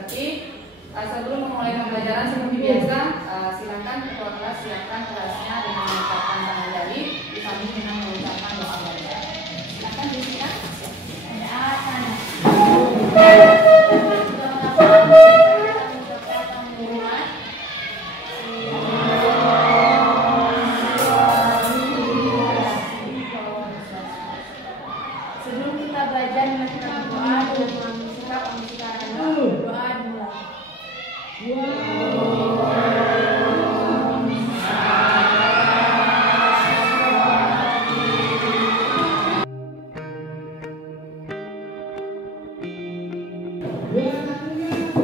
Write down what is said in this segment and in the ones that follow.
berarti sebelum memulai pembelajaran seperti biasa, silakan ketua kelas siapkan kelasnya dengan mengucapkan tangan jari disambil dengan mengucapkan doa belajar. Silakan Jessica. Sebelum kita belajar melakukan doa dengan mengambil sikap doa dimulai.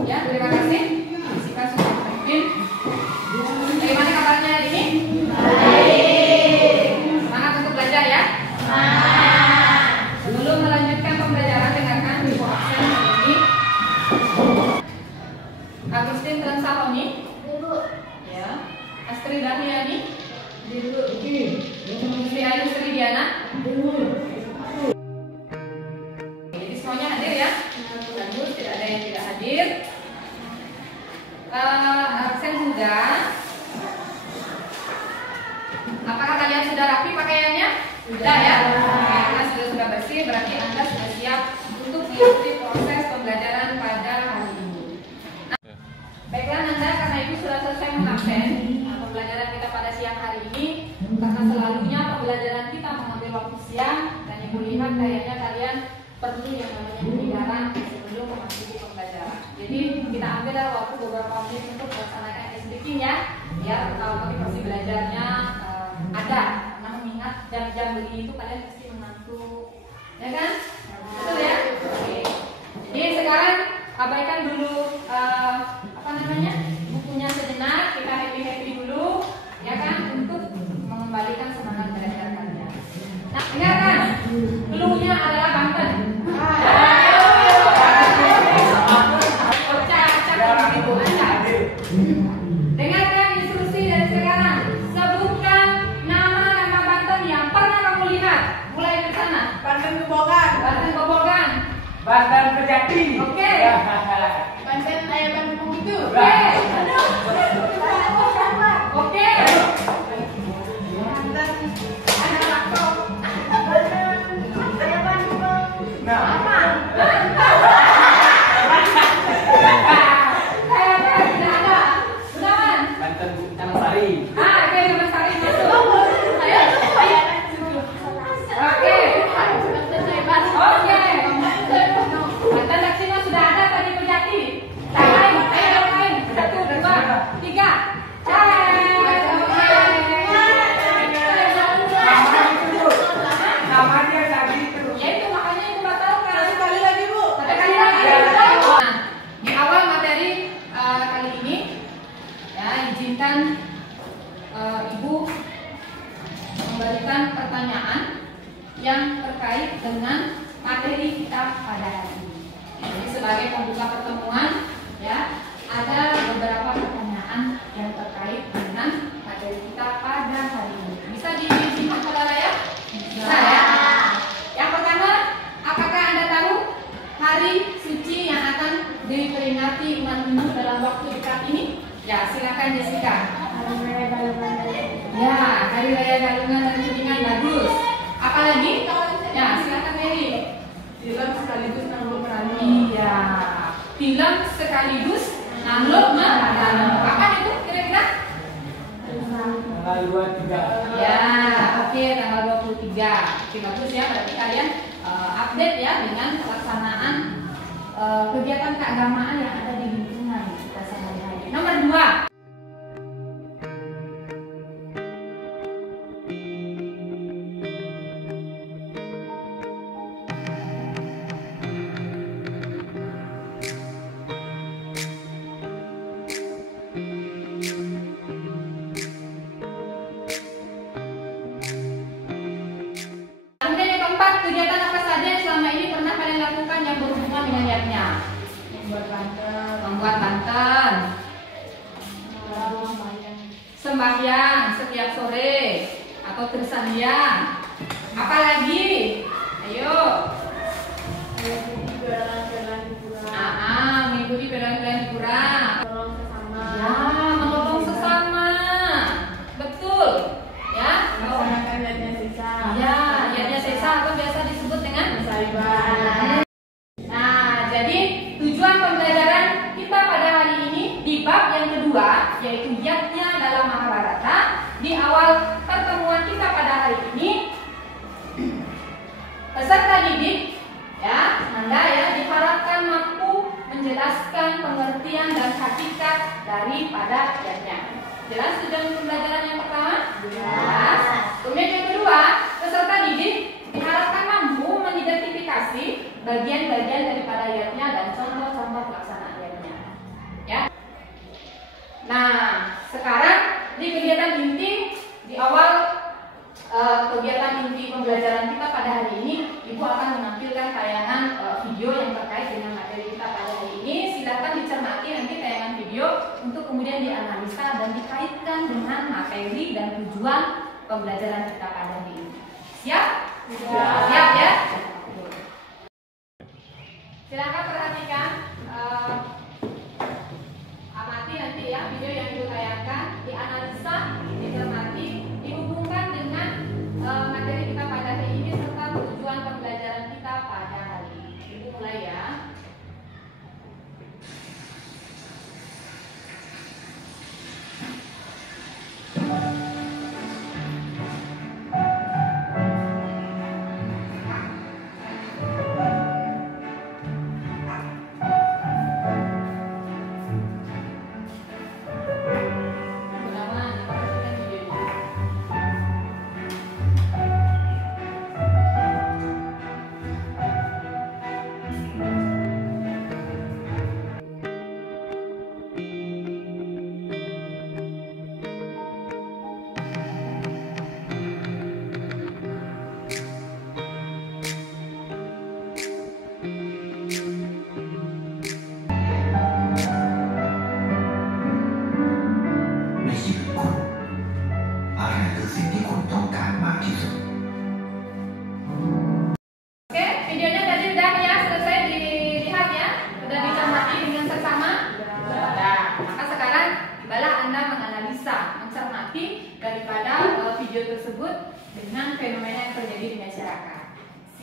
Ya, terima kasih. Jessica sudah memimpin. Bagaimana kabarnya hari ini? Baik. Semangat untuk belajar ya. Sebelum melanjutkan pembelajaran, dengarkan info absen hari ini. Agustin Transaloni. Ya. Astri Daniani. Sri Ayu Sri Diana. Jadi semuanya hadir ya. Bagus, tidak ada yang tidak hadir. Absen sudah. Apakah kalian sudah rapi pakaiannya? Sudah ya. Karena sudah bersih, berarti Anda sudah siap untuk mengikuti proses pembelajaran pada hari ini. Nah, baiklah Anda, karena itu sudah selesai mengabsen pembelajaran kita pada siang hari ini. Karena selalunya pembelajaran kita mengambil waktu siang, dan Ibu lihat kayaknya kalian perlu yang namanya pendengaran sebelum memasuki pembelajaran. Jadi kita ambil waktu beberapa menit untuk melaksanakan speaking ya, biar kalau motivasi belajarnya ada. Karena mengingat jam-jam begini itu kalian pasti mengantuk, ya kan? Betul ya? Oke. Jadi sekarang abaikan dulu bukunya sejenak, kita happy dulu, ya kan? Untuk mengembalikan semangat belajar kalian. Nah, dengarkan. Cluenya adalah Banten. Dengarkan instruksi dari sekarang. Sebutkan nama-nama Banten yang pernah kamu lihat. Mulai dari sana. Banten Gebogan. Banten Gebogan. Banten Kejati. Oke. Banten ayah Banten Begitu. Oke. Oke. Ibu memberikan pertanyaan yang terkait dengan materi kita pada hari ini. Jadi sebagai pembuka pertemuan, ya, ada beberapa pertanyaan yang terkait dengan materi kita pada hari ini. Bisa disimak saudara ya? Bisa ya. Yang pertama, apakah Anda tahu hari suci yang akan diperingati umat Hindu dalam waktu dekat ini? Ya, silakan Jessica. Ya, Hari Raya Galungan dan Kuningan bagus. Apalagi? Ya, silakan Mary. Film sekaligus Nanggok Meranu. Iya, film sekaligus Nanggok Meranu. Kapan itu kira-kira? Tanggal 23. Ya, oke, tanggal 23. Oke, bagus ya. Berarti kalian update ya dengan pelaksanaan kegiatan keagamaan yang ada di lingkungan kita sehari-hari. Nomor 2. Kegiatan apa saja yang selama ini pernah kalian lakukan yang berhubungan dengan niatnya? Membuat banten, sembahyang setiap sore atau tersandiang. Apalagi? Ayo. Mengikuti jalan-jalan Mengikuti jalan-jalan tujuan pembelajaran kita pada hari ini di bab yang kedua, yaitu yatnya dalam Mahabharata. Di awal pertemuan kita pada hari ini, peserta didik ya, Anda ya, diharapkan mampu menjelaskan pengertian dan hakikat daripada yatnya. Jelas tujuan pembelajaran yang pertama? Jelas. Kemudian yang kedua, peserta didik diharapkan mampu mengidentifikasi bagian-bagian daripada yatnya dan contoh-contoh pelaksanaan yatnya. Ya. Nah, sekarang di kegiatan inti, di awal kegiatan inti pembelajaran kita pada hari ini, Ibu akan menampilkan tayangan video yang terkait dengan materi kita pada hari ini. Silakan dicermati nanti tayangan video untuk kemudian dianalisa dan dikaitkan dengan materi dan tujuan pembelajaran kita pada hari ini. Siap? Siap ya? Silakan perhatikan, amati nanti ya video yang Ibu tayangkan, dianalisa, dicermati, dihubungkan dengan materi kita pada hari ini serta tujuan pembelajaran kita pada hari ini. Ibu mulai ya.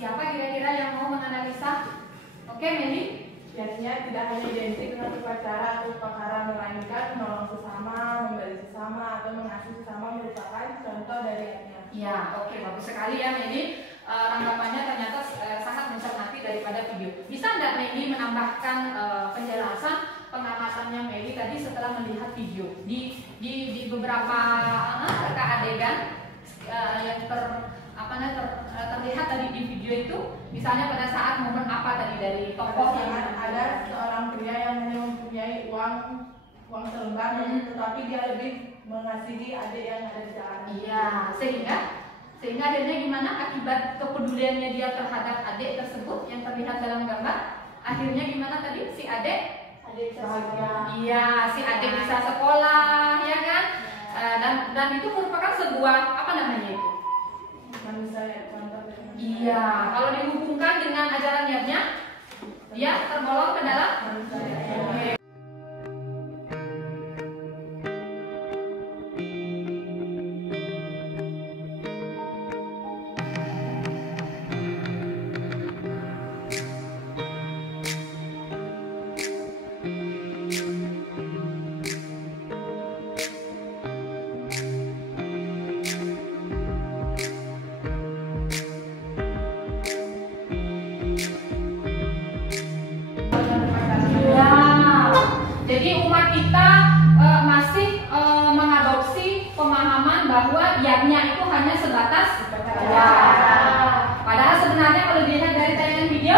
Siapa kira-kira yang mau menganalisa? Oke, Meli? Yatnya tidak hanya identik dengan upacara atau upacara, melainkan menolong sesama, memberi sesama, atau mengasihi sesama merupakan contoh dari yatnya. Ya, oke, bagus sekali ya Meli. Tanggapannya ternyata sangat mencermati daripada video. Bisa nggak Meli menambahkan penjelasan pengamatannya Meli tadi setelah melihat video di beberapa adegan yang terlihat tadi di video itu, misalnya pada saat momen apa tadi dari tokoh yang ada seorang pria yang hanya mempunyai uang selembar, tetapi dia lebih mengasihi adik yang ada di jalanan. Iya, sehingga akhirnya gimana akibat kepeduliannya dia terhadap adik tersebut yang terlihat dalam gambar, akhirnya gimana tadi si adik Bahagia. Iya, si adik bisa sekolah, ya kan? Dan itu merupakan sebuah apa namanya itu? Manusia yang contoh dari manusia. Iya, kalau dihubungkan dengan ajaran yatnya, dia tergolong ke dalam Manusia yang Jadi umat kita masih mengadopsi pemahaman bahwa yatnya itu hanya sebatas ya. Padahal sebenarnya kalau dilihat dari tayangan video,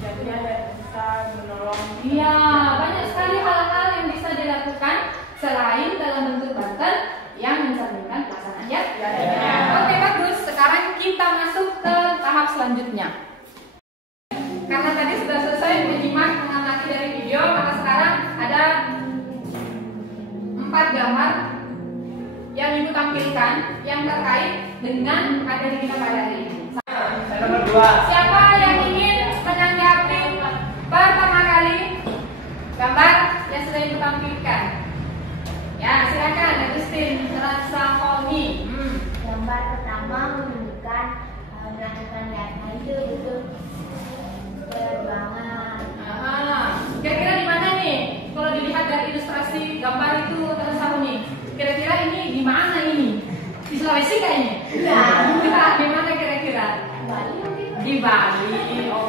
yatnya bisa menolong. iya banyak sekali hal-hal yang bisa dilakukan selain dalam bentuk banten yang mencerminkan pelaksanaan yat. Oke bagus, sekarang kita masuk ke tahap selanjutnya. Karena tadi sudah selesai menyimak mengamati dari video, maka sekarang ada 4 gambar yang Ibu tampilkan yang terkait dengan materi kita pada hari ini. Saya nomor 2. Siapa yang ingin menanggapi pertama kali gambar yang sudah Ibu tampilkan? Ya, silakan Agustin Rasakomi. Gambar pertama menunjukkan melakukan yatnya itu butuh perjuangan. Kira-kira Sulawesi kayaknya. Ya. Di mana kira-kira? Bali mungkin. Di Bali. Oh.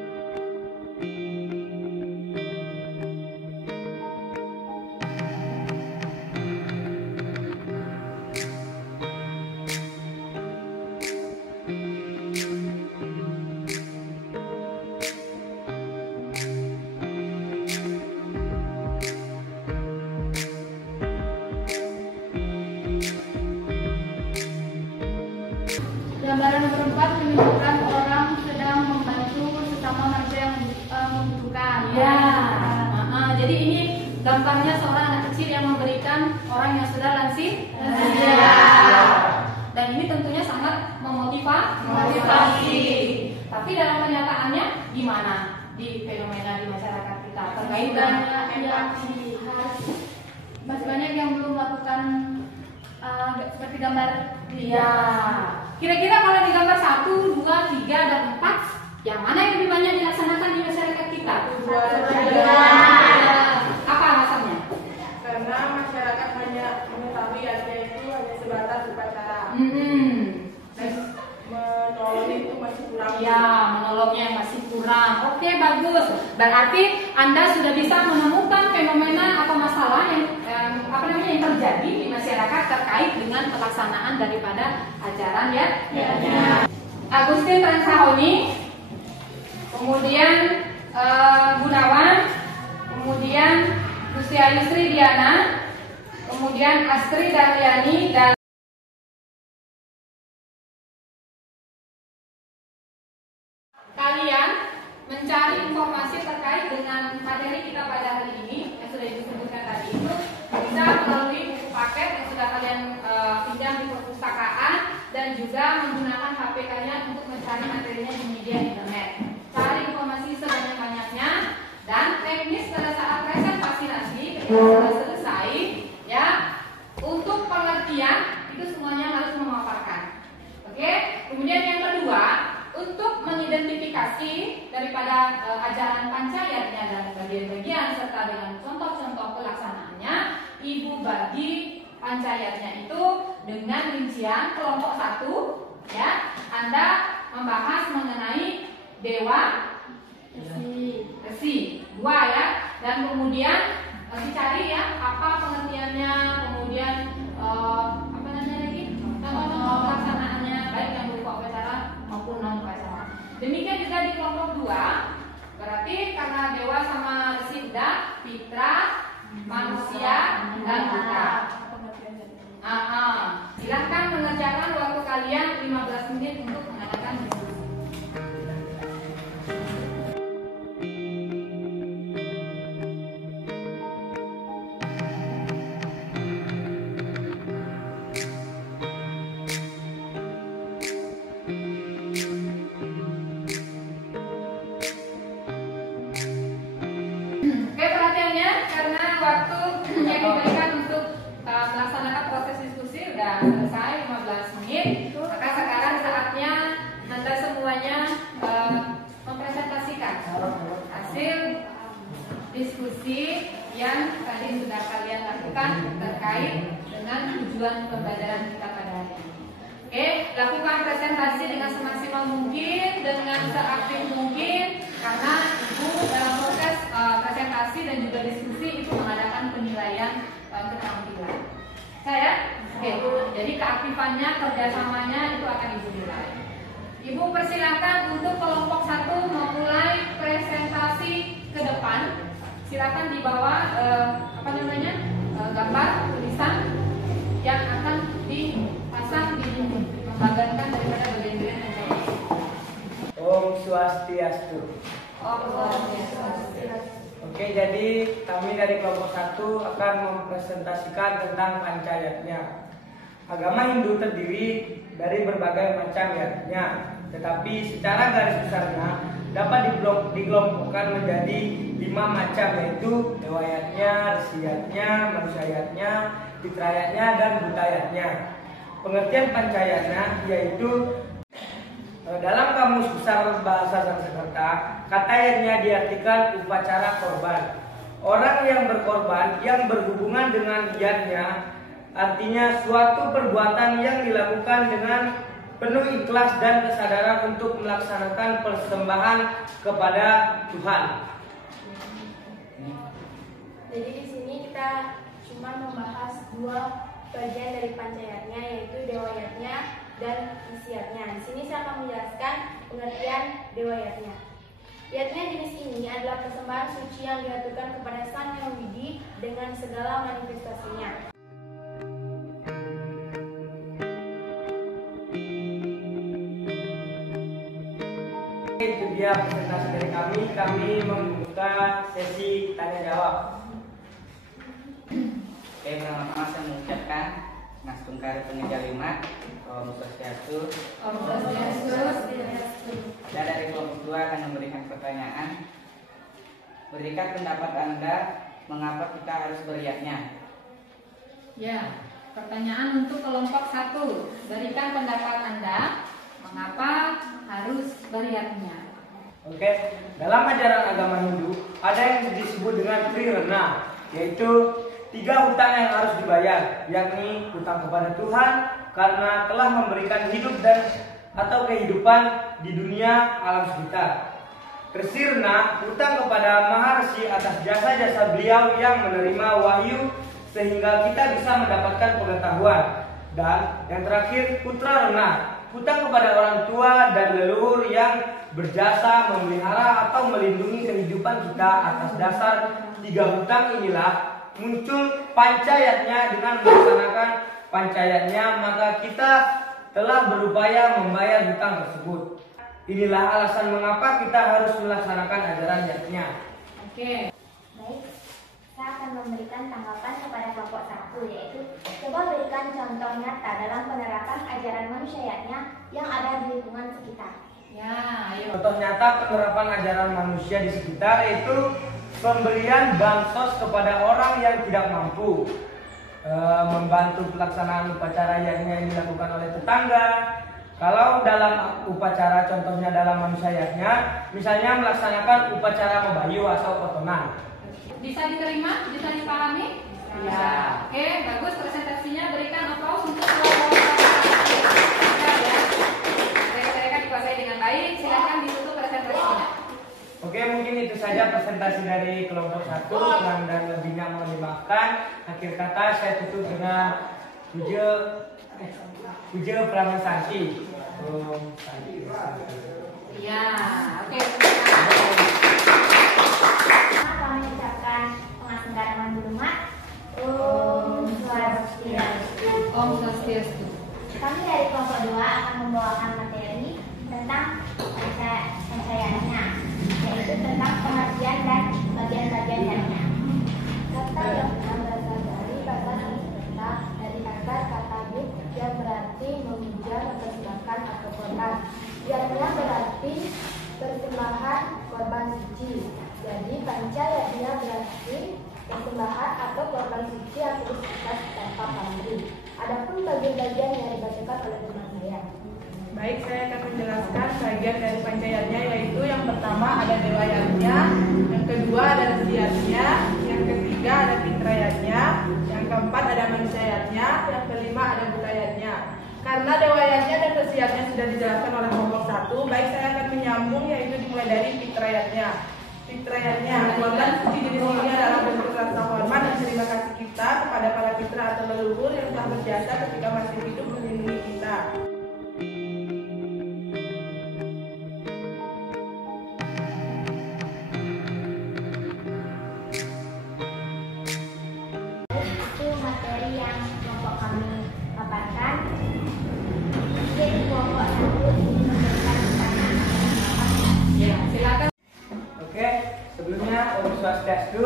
Gambaran nomor 4 menunjukkan orang sedang membantu sesama manusia yang membutuhkan. Ya. Jadi ini gambarnya seorang anak kecil yang memberikan orang yang sudah lansia. Dan ini tentunya sangat memotivasi. Tapi dalam kenyataannya gimana di fenomena di masyarakat kita terkait dengan empati. Masih banyak yang belum melakukan seperti gambar. ya. Kira-kira kalau di gambar 1, 2, 3 dan 4, yang mana yang lebih banyak dilaksanakan di masyarakat kita? Apa alasannya? Karena masyarakat hanya mengetahui artinya itu hanya sebatas upacara. Dan menolong itu masih kurang. Ya, menolongnya masih kurang. Oke, bagus. Berarti Anda sudah bisa menemukan fenomena atau masalah yang yang terjadi di masyarakat terkait dengan pelaksanaan daripada ajaran ya. Agustin Transahoni, kemudian Gunawan, kemudian Lucia Yusri Diana, kemudian Astri Darliani dan kalian mencari informasi terkait dengan materi kita pada hari ini yang sudah disebutkan tadi itu bisa melalui buku paket yang sudah kalian pinjam di perpustakaan dan juga menggunakan HP kalian untuk mencari materinya di media internet. Cari informasi sebanyak-banyaknya dan teknis pada saat presentasi nanti ketika sudah selesai ya, untuk pengertian itu semuanya harus memaparkan. Oke? Kemudian yang kedua, untuk mengidentifikasi daripada ajaran Pancayatnya dan bagian-bagian serta dengan contoh-contoh pelaksanaannya, Ibu bagi Pancayatnya itu dengan rincian kelompok 1 ya. Anda membahas mengenai dewa resi 2 ya, dan kemudian dicari ya apa pengertiannya, kemudian apa namanya lagi, contoh-contoh pelaksanaannya baik yang berupa upacara maupun non upacara. Demikian juga di kelompok 2, berarti karena dewa sama resi udah, fitra, manusia dan buta. Silahkan mengerjakan waktu kalian 15 menit untuk mengadakan diskusi. Oke, perhatiannya karena waktu yang diberikan untuk melaksanakan proses diskusi sudah selesai 15 menit, maka sekarang saatnya Anda semuanya mempresentasikan hasil diskusi yang tadi sudah kalian lakukan terkait dengan tujuan pembelajaran kita pada hari ini. Oke, lakukan presentasi dengan semaksimal mungkin, dengan seaktif mungkin, karena Ibu dalam proses presentasi dan juga diskusi itu mengadakan penilaian keterampilan. Saya, oke, jadi keaktifannya, kerjasamanya itu akan Ibu nilai. Ibu persilakan untuk kelompok 1 memulai presentasi ke depan. Silakan dibawa gambar tulisan yang akan dipasang di dinding, membagikan daripada bagian-bagian yang tadi. Om Swastiastu. Oke, jadi kami dari kelompok 1 akan mempresentasikan tentang Pancayatnya. Agama Hindu terdiri dari berbagai macam yatnya, tetapi secara garis besarnya dapat dikelompokkan menjadi 5 macam, yaitu dewayatnya, resiyatnya, manusiayatnya, fitrayatnya, dan budayatnya. Pengertian Pancayatnya yaitu dalam Kamus Besar Bahasa Sanskerta, kata yatnya diartikan upacara korban. Orang yang berkorban yang berhubungan dengan yatnya artinya suatu perbuatan yang dilakukan dengan penuh ikhlas dan kesadaran untuk melaksanakan persembahan kepada Tuhan. Jadi di sini kita cuma membahas dua bagian dari pancayatnya, yaitu dewayatnya dan isiatnya. Di sini saya akan menjelaskan pengertian dewayatnya. Yatnya jenis ini adalah persembahan suci yang diaturkan kepada Sang Yang Widi dengan segala manifestasinya. Itu dia presentasi dari kami. Kami membuka sesi tanya jawab. Oke, pertama-tama saya mengucapkan Mas Tungkar Pengejar 5 Om Swastiastu. Om Swastiastu. Saya dari kelompok 2 akan memberikan pertanyaan. Berikan pendapat Anda mengapa kita harus beriatnya. Ya, pertanyaan untuk kelompok 1. Berikan pendapat Anda mengapa harus beriatnya. Oke, dalam ajaran agama Hindu ada yang disebut dengan trirena, yaitu 3 hutang yang harus dibayar, yakni hutang kepada Tuhan karena telah memberikan hidup dan atau kehidupan di dunia alam sekitar. Trisirna, hutang kepada Maharshi atas jasa-jasa beliau yang menerima wahyu sehingga kita bisa mendapatkan pengetahuan. Dan yang terakhir, Putrarena, hutang kepada orang tua dan leluhur yang berjasa memelihara atau melindungi kehidupan kita. Atas dasar 3 hutang inilah muncul pancayatnya. Dengan melaksanakan pancayatnya maka kita telah berupaya membayar hutang tersebut. Inilah alasan mengapa kita harus melaksanakan ajaran yatnya. Oke. Baik, saya akan memberikan tanggapan kepada kelompok 1, yaitu coba berikan contoh nyata dalam penerapan ajaran manusia yatnya yang ada di lingkungan sekitar. Ya, ayo. Contoh nyata penerapan ajaran manusia di sekitar yaitu pemberian bansos kepada orang yang tidak mampu, membantu pelaksanaan upacara yang dilakukan oleh tetangga. Kalau dalam upacara, contohnya dalam manusia yatnya, misalnya melaksanakan upacara membayu atau potongan. Bisa diterima? Bisa dipahami? Ya. Oke, bagus presentasinya. Berikan aplaus untuk kelompok 1 ya. Mereka dikuasai dengan baik. Silakan ditutup presentasinya. Oke, mungkin itu saja presentasi dari kelompok 1. Kurang dan lebihnya mohon dimaafkan. Akhir kata saya tutup dengan puja Pramesari. Ya, oke. Kami ucapkan pengasenggaran Gulumat. Om Swastiastu. Om Swastiastu. Kami dari kelompok 2 akan membawakan materi tentang pancayatnya, yaitu tentang pengertian dan bagian-bagian yatnya. Kata yang berasal dari kata Sanskerta dari akar kata bud yang berarti memuja, mempersembahkan atau korban. Yatnya berarti persembahan korban suci. Jadi pancayatnya berarti persembahan atau korban suci yang sudah tanpa pamrih. Adapun bagian-bagian yang dibacakan oleh teman saya. Baik, saya akan menjelaskan bagian dari pancayatnya, yaitu yang pertama ada dewayatnya, yang kedua ada resiatnya, yang ketiga ada fitrayatnya, yang keempat ada manusiayatnya, yang kelima ada budayatnya. Karena dewayatnya dan resiatnya sudah dijelaskan oleh kelompok 1, baik saya akan menyambung, yaitu dimulai dari fitrayatnya. Fitrayatnya, korban suci jenis ini adalah bentuk rasa hormat dan terima kasih kita kepada para fitra atau leluhur yang telah berjasa ketika masih hidup melindungi kita. Itu materi yang kelompok kami paparkan. Mungkin kelompok 1 ingin memberikan pertanyaan. Ya, silakan. Oke, sebelumnya Om Swastiastu.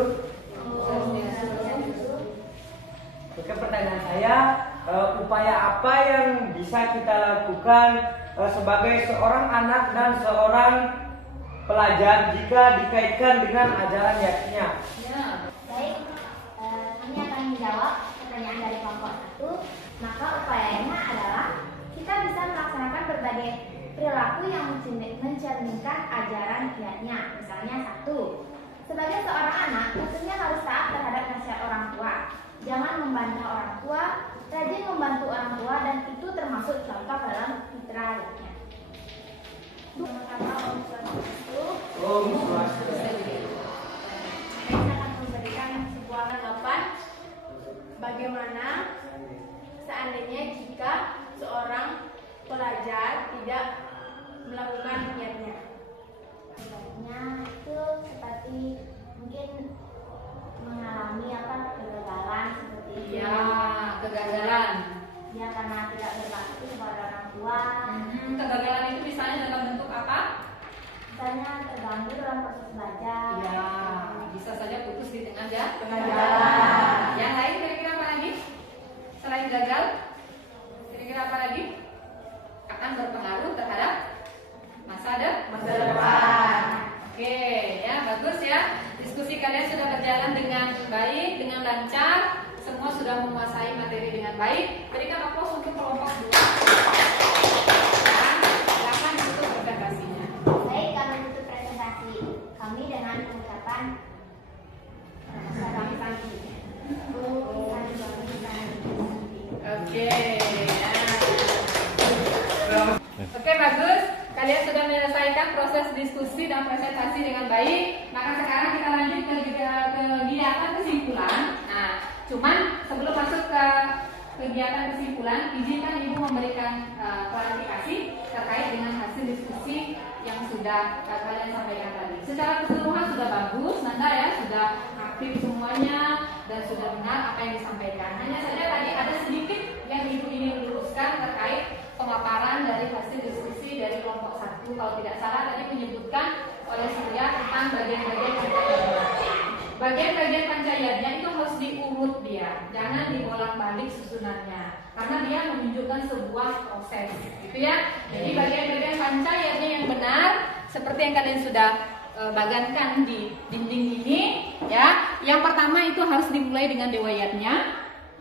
Oke, pertanyaan saya, upaya apa yang bisa kita lakukan sebagai seorang anak dan seorang pelajar jika dikaitkan dengan ajaran yatnya? Ya. Baik, kami akan menjawab pertanyaan dari kelompok 1. Maka upayanya adalah kita bisa melaksanakan berbagai perilaku yang mencerminkan ajaran yatnya. Misalnya 1, sebagai seorang anak tentunya harus taat terhadap nasihat orang tua. Jangan membantah orang tua, rajin membantu orang tua, dan itu termasuk contoh dalam fitrahnya. Pertama, Om Swastiastu. Om Swastiastu. Saya akan memberikan sebuah tanggapan bagaimana seandainya jika seorang pelajar tidak melakukan niatnya. Niatnya itu seperti mungkin mengalami kegagalan seperti itu. Ya, kegagalan. Ya, karena tidak berbakti kepada orang tua. Kegagalan itu misalnya dalam bentuk apa? Misalnya terganggu dalam proses belajar. Ya, bisa saja putus di tengah jalan. Yang lain kira-kira apa lagi? Selain gagal, kira-kira apa lagi? Akan berpengaruh terhadap masa depan. Oke, ya bagus ya. Diskusi kalian sudah berjalan dengan baik, dengan lancar. Semua sudah menguasai materi dengan baik. Berikan aplaus untuk kelompok 2. Silakan tutup presentasinya. Baik, kami tutup presentasi kami dengan pengucapan salam pagi. Oke. Oke, bagus. Kalian sudah menyelesaikan proses diskusi dan presentasi dengan baik. Maka sekarang kita lanjut ke kegiatan kesimpulan. Nah, cuman sebelum masuk ke kegiatan kesimpulan, izinkan Ibu memberikan klarifikasi terkait dengan hasil diskusi yang sudah kalian sampaikan tadi. Secara keseluruhan sudah bagus, Nanda ya, sudah aktif semuanya dan sudah benar apa yang disampaikan. Hanya saja tadi ada sedikit yang Ibu ingin luruskan terkait pemaparan dari hasil diskusi dari kelompok 1. Kalau tidak salah tadi menyebutkan oleh Surya tentang bagian-bagian pancayatnya. Bagian-bagian pancayatnya itu harus diurut dia, jangan dibolak-balik susunannya, karena dia menunjukkan sebuah proses, gitu ya. Jadi bagian-bagian pancayatnya yang benar seperti yang kalian sudah bagankan di dinding ini, ya. Yang pertama itu harus dimulai dengan dewayatnya,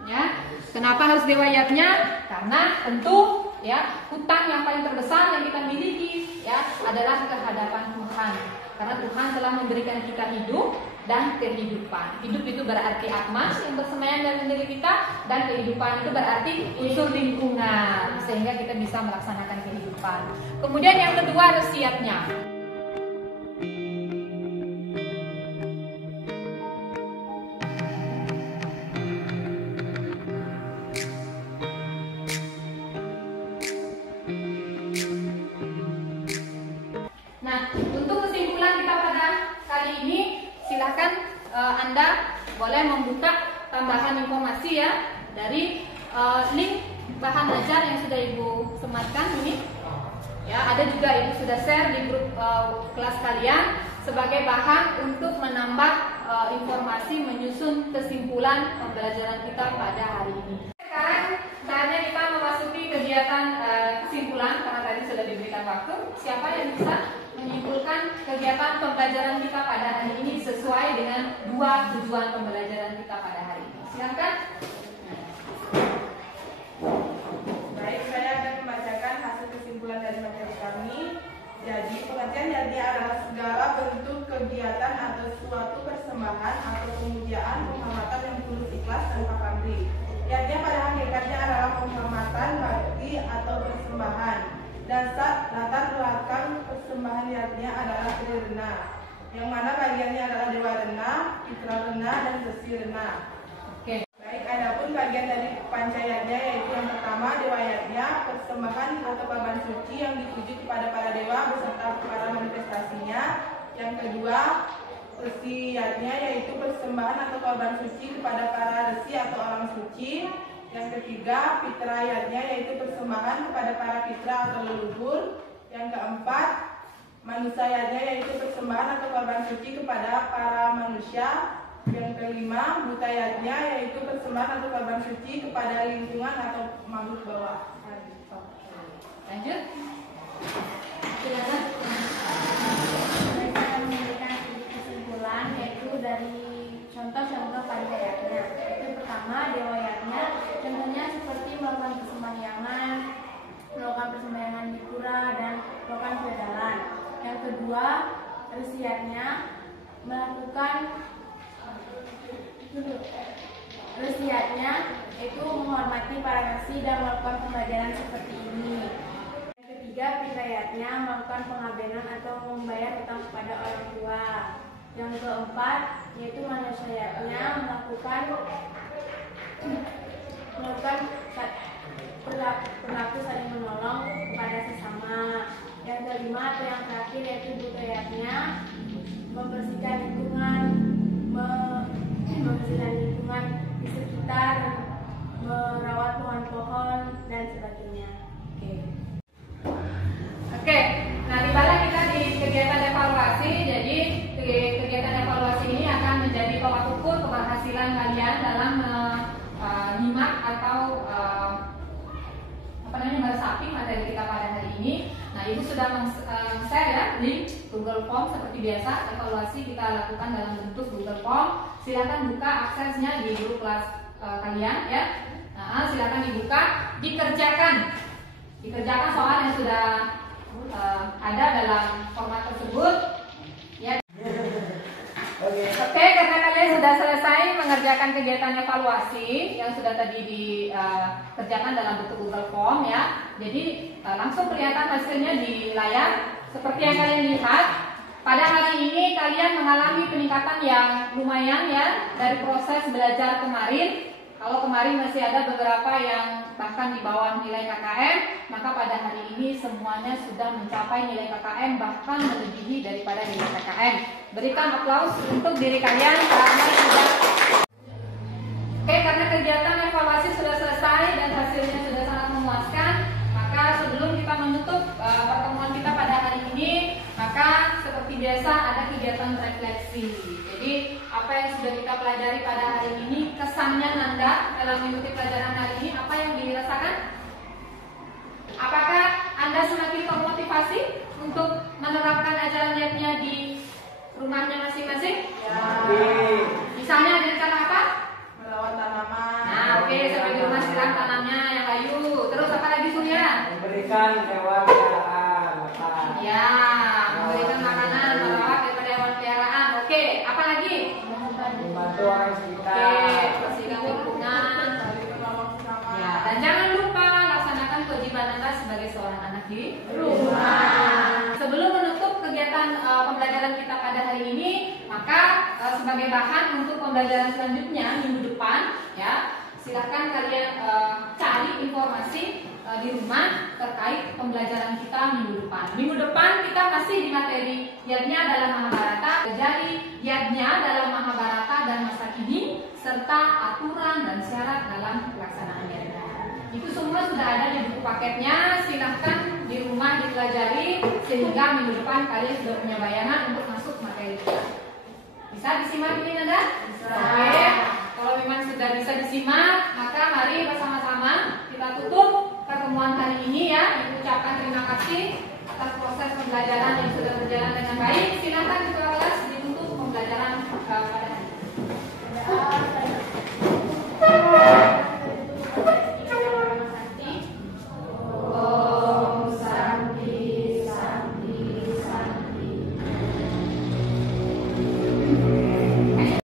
ya. Kenapa harus dewayatnya? Karena tentu ya hutang yang paling terbesar yang kita miliki ya adalah kehadapan Tuhan. Karena Tuhan telah memberikan kita hidup dan kehidupan. Hidup itu berarti atmas yang bersemayam dalam diri kita, dan kehidupan itu berarti unsur lingkungan sehingga kita bisa melaksanakan kehidupan. Kemudian yang kedua harus siapnya. Nah, untuk kesimpulan kita pada kali ini, silakan Anda boleh membuka tambahan informasi ya dari link bahan ajar yang sudah Ibu sematkan ini. Ya, ada juga Ibu sudah share di grup kelas kalian sebagai bahan untuk menambah informasi menyusun kesimpulan pembelajaran kita pada hari ini. Sekarang saatnya kita memasuki kegiatan kesimpulan karena tadi sudah diberikan waktu. Siapa yang bisa menyimpulkan kegiatan pembelajaran kita pada hari ini sesuai dengan 2 tujuan pembelajaran kita pada hari ini? Silakan. Baik, saya akan membacakan hasil kesimpulan dari materi kami. Jadi, pengertian yakni adalah segala bentuk kegiatan atau suatu persembahan atau pemujaan penghormatan yang tulus ikhlas tanpa pamrih. Yakni pada hakikatnya adalah penghormatan, bakti atau persembahan. Dasar latar belakang persembahan yakni adalah Tri Rena, yang mana bagiannya adalah Dewa Rena, Fitra Rena, dan Sesi Rena. Oke. Baik, adapun bagian dari pancayatnya yaitu yang pertama Dewa Yatnya, persembahan atau korban suci yang dituju kepada para dewa beserta para manifestasinya. Yang kedua, Resi Yatnya yaitu persembahan atau korban suci kepada para resi atau orang suci. Yang ketiga, Fitra Yatnya yaitu persembahan kepada para fitra atau leluhur. Yang keempat, Manusia Yatnya yaitu persembahan atau korban suci kepada para manusia. Yang kelima, Butayatnya yaitu persembahan atau korban suci kepada lingkungan atau makhluk bawah. Lanjut. Silakan. Saya akan memberikan kesimpulan yaitu dari contoh-contoh pancayatnya. Yang pertama, dewayatnya, contohnya seperti melakukan persembahyangan di pura dan melakukan pedalan. Yang kedua, resiatnya melakukan Wasiatnya itu menghormati para nasi dan melakukan pembelajaran seperti ini. Yang ketiga, pintrayatnya melakukan pengabaian atau membayar hutang kepada orang tua. Yang keempat, yaitu manusiatnya melakukan perilaku saling menolong kepada sesama. Yang kelima atau yang terakhir yaitu budayanya membersihkan lingkungan, di sekitar, merawat pohon-pohon dan sebagainya. Oke, nah tibalah kita di kegiatan evaluasi. Jadi kegiatan evaluasi ini akan menjadi tolak ukur keberhasilan kalian dalam menyimak atau meresapi materi kita pada hari ini. Nah, ibu sudah share ya di Google Form seperti biasa. Evaluasi kita lakukan dalam bentuk Google Form. Silakan buka aksesnya di grup kelas kalian ya. Nah, silakan dibuka, dikerjakan soal yang sudah ada dalam format tersebut. Ya. Oke, karena kalian sudah selesai mengerjakan kegiatan evaluasi yang sudah tadi dikerjakan dalam bentuk Google Form ya. Jadi langsung kelihatan hasilnya di layar. Seperti yang kalian lihat, pada hari ini kalian mengalami peningkatan yang lumayan ya dari proses belajar kemarin. Kalau kemarin masih ada beberapa yang bahkan di bawah nilai KKM, maka pada hari ini semuanya sudah mencapai nilai KKM bahkan melebihi daripada nilai KKM. Berikan aplaus untuk diri kalian karena sudah. Oke, karena kegiatan evaluasi sudah selesai dan hasilnya sudah sangat memuaskan, maka sebelum kita menutup pertemuan kita pada hari ini, maka seperti biasa ada kegiatan refleksi. Jadi apa yang sudah kita pelajari pada hari ini, kesannya Nanda dalam mengikuti pelajaran hari ini, apa yang dirasakan? Apakah Anda semakin termotivasi untuk menerapkan ajaran labnya di rumahnya masing-masing? Ya. Misalnya dengan cara apa? Merawat tanaman. Nah, oke, sampai di rumah siram tanamnya yang layu. Terus apa lagi Surya? Memberikan hewan peliharaan. Ya, memberikan makanan, merawat daripada hewan peliharaan. Oke, apa lagi? Membantu orang sekitar. Oke, bersihkan lingkungan. Ya, dan jangan lupa laksanakan kewajiban Anda sebagai seorang anak di rumah. Sebelum menutup kegiatan pembelajaran kita pada hari ini, maka sebagai bahan untuk pembelajaran selanjutnya minggu depan, ya, silakan kalian cari informasi di rumah terkait pembelajaran kita minggu depan. Minggu depan kita masih di materi yadnya dalam Mahabharata, jadi yadnya dalam Mahabharata dan masa kini, serta aturan dan syarat dalam pelaksanaan yadnya. Itu semua sudah ada di buku paketnya. Silahkan di rumah dipelajari sehingga minggu depan kalian sudah punya bayangan untuk masuk materi kita. Bisa disimak ini Nanda? Bisa. Oke. Kalau memang sudah bisa disimak, maka mari bersama-sama kita tutup pertemuan hari ini ya. Ibu ucapkan terima kasih atas proses pembelajaran yang sudah berjalan dengan baik. Silakan